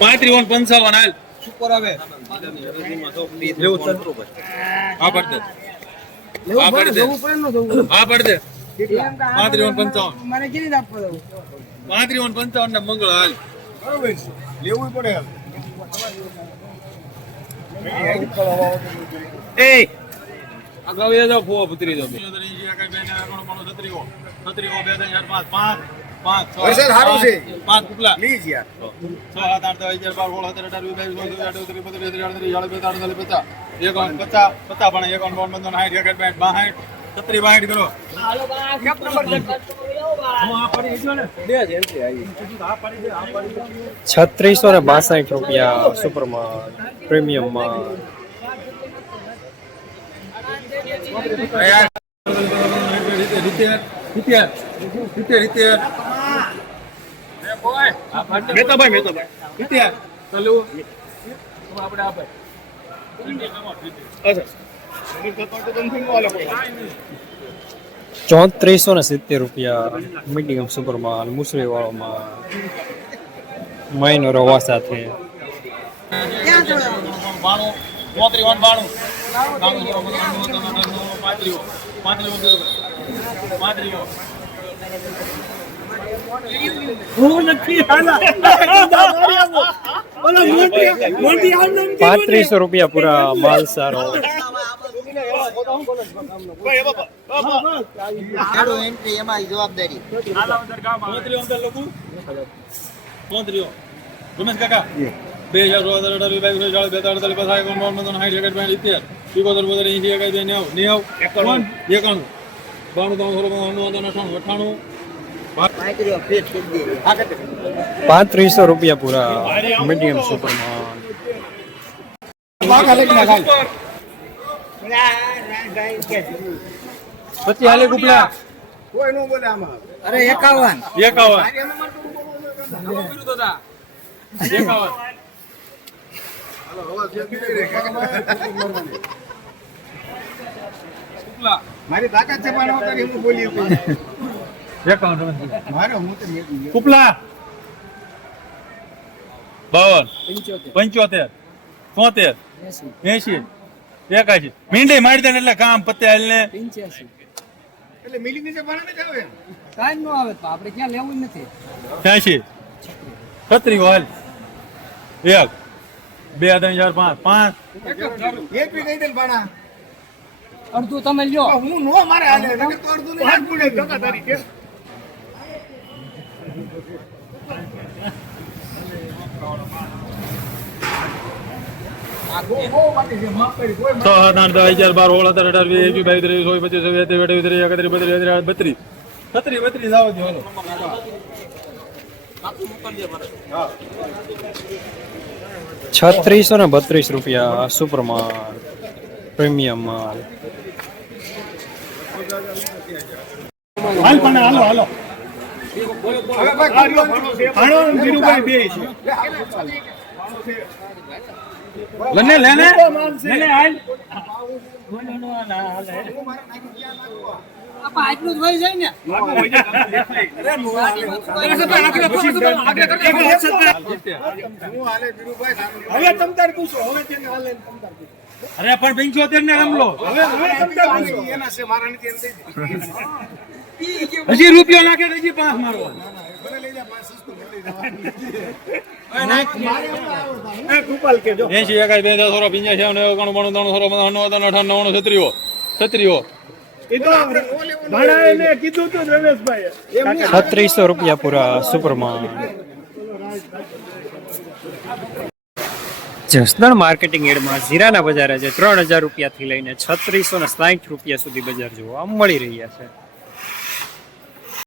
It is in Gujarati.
35 55 હાલ સુપર આવે આ પડ દે આ પડ દે આ પડ દે 35 55 મને કેવી આપવો 35 55 ને મંગળ હાલ બરાબર લેવું પડે એ અગાઉ એ જો ફો પુત્રી જો પાંચ કુકલા પ્લીઝ યાર 6 7 8 10 11 12 કરો 3662 રૂપિયા સુપરમાં પ્રીમિયમમાં ₹3470 મીડિયમ સુપરમાં મુસળી વાળોમાં માઇનો રવા સાથે ₹3500 પૂરા માલ સારો જવાબદારી રમેશ કાકા 3500 પૂરા મીડિયમ સુપરમાં પછી હાલે કુપલા કોઈ નો બોલે આમાં અરે 51 મારી તાકાત છે પણ વગર હું બોલી મારો હું તો કુપલા 52 75 73 80 81 મીંડી મારી દે એટલે કામ પતે હાલ ને 85 એટલે મિલી નીચે પાણી ન જાવે કાઈ નો આવે તો આપણે ક્યાં લેવું નથી 86 36 હાલ 1 2 3 4 5 એક બી કહી દે પાણા અડધું તમે લ્યો હું નો મારે હાલે નકર તો અડધું ને હાથ પૂડે ટકા તારીખે ₹3632 સુપરમાં પ્રીમિયમ માલ હાલો લેને હાલ આટલું જ હોય જાય ને હવે તમતાર પૂછો હવે તેને હાલે તમતાર પૂછો અરે પણ 75 ને રમલો હવે તમતાર પૂછો એના છે મારા નથી એમ હજી રૂપિયો નાખે હજી 5 મારવા મને લઈ જા 5 સસ્તું લઈ જા ગોપાલ કે જો 80 21 22 23 54 એ તો ભાડા એને કીધું તો રમેશભાઈ ₹3600 પૂરા સુપરમાં જસદણ માર્કેટિંગ એડમાં જીરાના બજાર છે ₹3000 થી લઈને ₹3660 સુધી બજાર જોવા મળી રહ્યા છે।